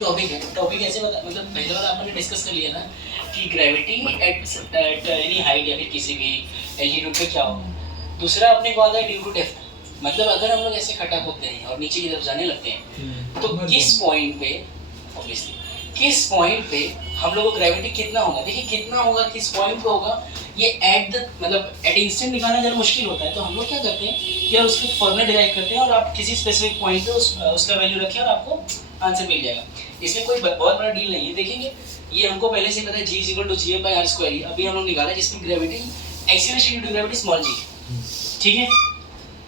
Topic ऐसे मतलब पहले बार आपने डिस्कस कर लिया ना कि ग्रेविटी एट एनी हाइट या फिर किसी भी एल्टीट्यूड पे क्या होगा। दूसरा अपने को आता है ड्यू टू डेप्थ, मतलब अगर हम लोग ऐसे खड़ा होते हैं और नीचे की तरफ जाने लगते हैं तो किस पॉइंट पे ऑब्वियसली किस पॉइंट पे हम लोग को ग्रेविटी कितना होगा, देखिए कितना होगा किस पॉइंट पे होगा ये एट द मतलब एट इंस्टेंट निकालना जरा मुश्किल होता है। तो हम लोग क्या करते हैं कि उसके फॉर्मूला डिराइव करते हैं और आप किसी स्पेसिफिक पॉइंट पे उसका वैल्यू रखें और आपको आंसर मिल जाएगा। इसमें कोई बहुत बड़ा डील नहीं है। देखेंगे ये हमको पहले से पता है g इक्वल टू gf/r²। अभी हम लोग निकाला जिसमें gravity acceleration into gravity small g, ठीक है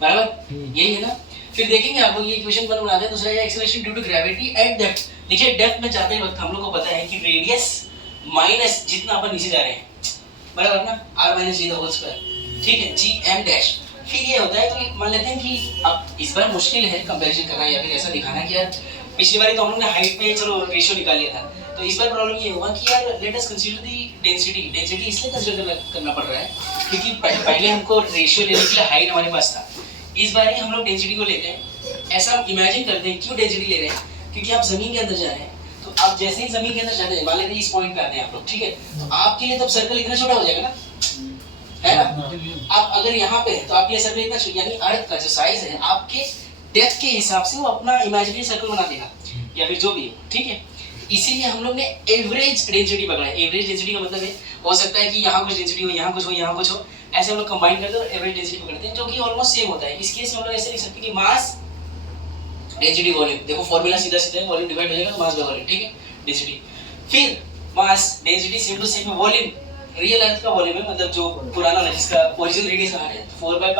बराबर यही है ना। फिर देखेंगे आप लोग ये इक्वेशन बनाते हैं। दूसरा है acceleration due to gravity at depth. देखिए डेप्थ में जाते वक्त हम लोग को पता है कि रेडियस माइनस जितना अपन नीचे जा रहे हैं बराबर ना r-g², ठीक है gm'। फिर ये होता है तो मान लेते हैं कि अब इस बार मुश्किल है कंपैरिजन करना या फिर ऐसा दिखाना कि यार पिछली बार तो हम लोग ने हाइट पे चलो रेशियो निकाल लिया था, तो इस बार प्रॉब्लम ये होगा कि यार लेट अस कंसीडर दी डेंसिटी इसलिए कंसीडर करना पड़ रहा है क्योंकि पहले हमको रेशियो लेने के लिए हाइट हमारे पास था। इस बार ही हम लोग डेंसिटी को लेते हैं। ऐसा इमेजिन करते हैं क्यों डेंसिटी ले रहे हैं, क्योंकि आप जमीन के अंदर जा रहे हैं। तो आप जैसे ही जमीन के अंदर जाते हैं मान लेते हैं इस पॉइंट पे आते हैं आप लोग, ठीक है, तो आपके लिए तब सर्कल इतना छोटा हो जाएगा ना, है ना। आप अगर यहाँ पे तो आपके लिए सर्कल इतना छोटा, यानी अर्थ का जो साइज है आपके डेप्थ के हिसाब से वो अपना इमेजिनरी सर्कल बना देगा या फिर जो भी हो, ठीक है। इसीलिए हम लोग ने एवरेज डेंसिटी पकड़ा है। एवरेज डेंसिटी का मतलब है हो सकता है कि यहाँ कुछ डेंसिटी हो, यहाँ कुछ हो, यहाँ कुछ हो, ऐसे हम लोग कंबाइन करते हैं और एवरेज डेंसिटी पकड़ते हैं जो कि ऑलमोस्ट सेम होता है। इस केस में हम लोग ऐसे लिख सकते हैं कि मास डेंसिटी वॉल्यूम, देखो फॉर्मूला सीधा सीधा है, वॉल्यूम डिवाइड हो जाएगा तो मास बाय वॉल्यूम, ठीक है डेंसिटी। फिर mass density same to same volume, real earth का वॉल्यूम है मतलब जो पुराना है जिसका ओरिजिनल रेडियस कहाँ है 4/3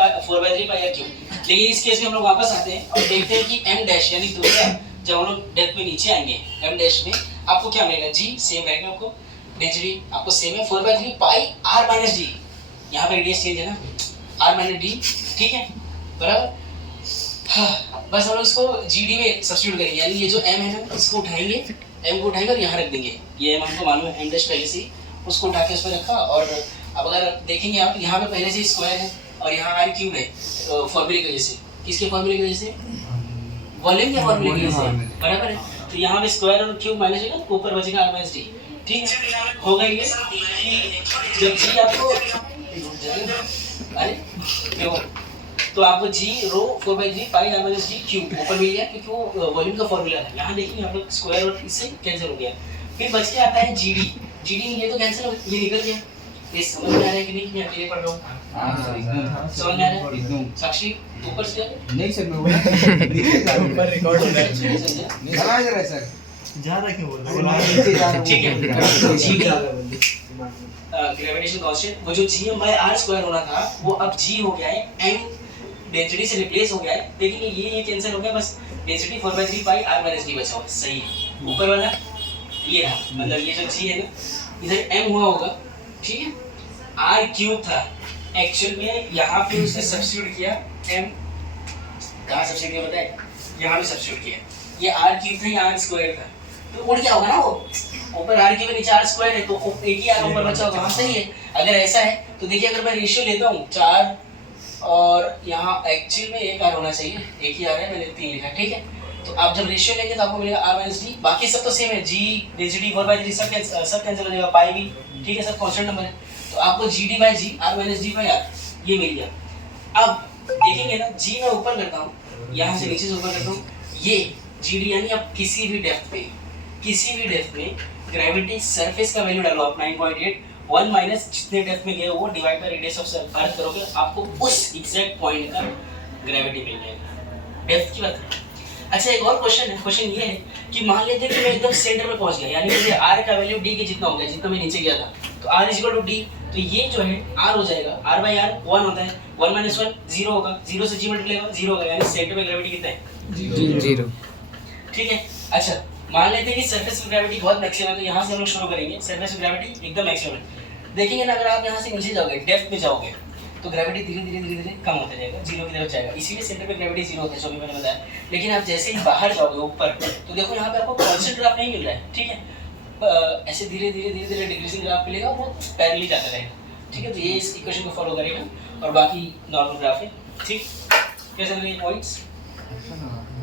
पाई r क्यूब। लेकिन इस केस में हम लोग वापस आते हैं और देखते हैं कि m डैश यानी दूसरा जब हम लोग डेप्थ में नीचे आएंगे m डैश में आपको क्या मिलेगा g सेम रहेगा, आपको डेंसिटी आपको सेम है 4/3 पाई r - d। यहाँ पे रेडियस चेंज है ना r - d, ठीक है बराबर। हाँ, बस हम लोग इसको gd में सब्स्टिट्यूट करेंगे, यानी ये जो m है ना इसको उठाएंगे, m को उठाएंगे और यहाँ रख देंगे। ये m हमको मालूम है m डैश पहले से उसको उठा के उस पर रखा। और अब अगर देखेंगे आप यहाँ पे पहले से स्क्वायर है और यहाँ r क्यूब है फॉर्मूले की वजह से। किसके फॉर्मूले की वजह से? वॉल्यूम के फॉर्मूले की वजह से, बराबर है। तो यहाँ पे स्क्वायर और क्यूब माइनस होगा, ऊपर बचेगा r - d, ठीक है। हो गई ये कि जब g आपको अरे क्यों तो आपको g रो 4/3 पाई r - d क्यूब ऊपर मिल गया क्योंकि वो वॉल्यूम का फॉर्मूला है। यहाँ देखिए यहाँ पर स्क्वायर और इससे कैंसिल हो गया। फिर बच के आता है gd। ये तो कैंसिल हो, ये निकल गया। ये समझ में आ रहा है कि नहीं कि मैं अकेले पढ़ रहा हूँ? समझ में आ रहा है? साक्षी ऊपर से नहीं सर मैं ऊपर रिकॉर्ड हो रहा है। समझ रहा है सर ज्यादा क्यों बोल रहा है? ठीक है ग्रेविटेशन कांस्टेंट वो जो gm/r² होना था वो अब g हो गया है m डेंसिटी से रिप्लेस हो गया है। देखिए ये कैंसिल हो गया, बस डेंसिटी 4/3 पाई r - d बचा हुआ। सही है ऊपर वाला ये रहा, मतलब ये जो g है ना इधर m हुआ होगा, ठीक है। r क्यूब था एक्चुअल में, यहाँ पे उसने सब्स्टिट्यूट किया m कहाँ सब्स्टिट्यूट किया बताए, यहाँ पे सब्स्टिट्यूट किया। ये r क्यूब था, ये r स्क्वायर था, तो उड़ गया होगा ना वो ऊपर r क्यूब नीचे r स्क्वायर है तो एक ही r ऊपर बचा होगा। हाँ सही है। अगर ऐसा है तो देखिए अगर मैं रेशियो लेता हूँ 4 और यहाँ एक्चुअल में एक r होना चाहिए, एक ही r है, मैंने 3 लिखा, ठीक है। तो आप जब रेशियो लेंगे तो आपको मिलेगा r - d, बाकी सब तो सेम है, g डेंसिटी 4/3 सब कैंसिल हो जाएगा, पाई भी, ठीक है, सब कांस्टेंट नंबर है। तो आपको gd/g r - d/r ये मिल गया। अब देखेंगे ना g मैं ऊपर करता हूँ, यहाँ से नीचे से ऊपर करता हूँ, ये gd यानी आप किसी भी डेप्थ में ग्रेविटी सरफेस का वैल्यू डालो आप 9.8 1 माइनस जितने डेप्थ में गए वो divide by radius of earth करोगे आपको उस एग्जैक्ट पॉइंट का ग्रेविटी मिल जाएगा डेप्थ की बात है। अच्छा एक और क्वेश्चन ये है कि मान लेते हैं कि मैं एकदम सेंटर में पहुंच गया, यानी मुझे r का वैल्यू d के जितना हो गया जितना मैं नीचे गया था, तो r = d, तो ये जो है r हो जाएगा r/r 1 होता है, 1 - 1 0 होगा, 0 से g मल्टीप्लाई होगा 0 होगा, यानी सेंटर में ग्रेविटी कितना है 0, ठीक है। अच्छा मान लेते हैं कि सरफेस की ग्रेविटी बहुत मैक्सिमम है, तो यहाँ से हम लोग शुरू करेंगे। सरफेस की ग्रेविटी एकदम मैक्सिमम है। देखेंगे ना अगर आप यहाँ से नीचे जाओगे डेप्थ में जाओगे तो ग्रेविटी धीरे धीरे कम होता जाएगा, 0 की तरफ जाएगा, इसीलिए सेंटर पे ग्रेविटी 0 होता है, जो भी मैंने बताया। लेकिन आप जैसे ही बाहर जाओगे ऊपर तो देखो यहाँ पे आपको कांस्टेंट ग्राफ नहीं मिल रहा है, ठीक है। ऐसे धीरे धीरे डिक्रीजिंग ग्राफ मिलेगा, वो पैरेलली जाता रहेगा, ठीक है। तो ये इस इक्वेशन को फॉलो करेगा और बाकी नॉर्मल ग्राफ है, ठीक। कैसे लगे पॉइंट्स?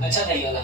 अच्छा था ये वाला।